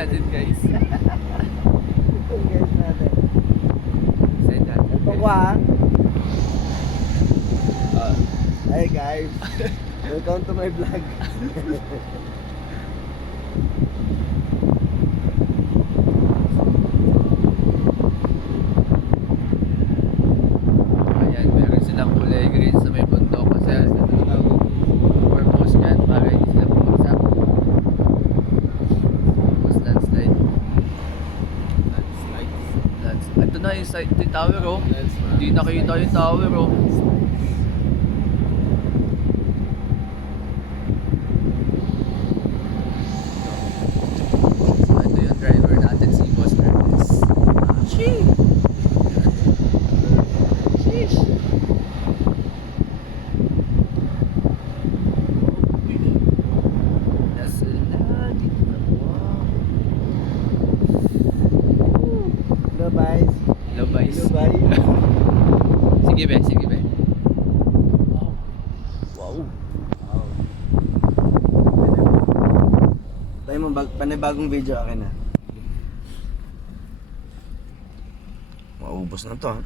natin guys. Ito guys natin. Send natin. Ito ko ha. Ah, Hey guys. Welcome to my vlog. ayan, meron silang kulay green sa may bundok kasi purpose yan para hindi sila bumagsak. Tapos landslide. Ito na yung site, ito yung tower oh. Hindi nakita yung tower oh. So ito yung driver natin, si Boss Ernest. Sheesh! Nasa langit na wow. Hello guys. Hello guys. Hello guys. Sige be, sige be. Wow. Wow. Tayo mo panibagong video akin na. Maubos na to ha.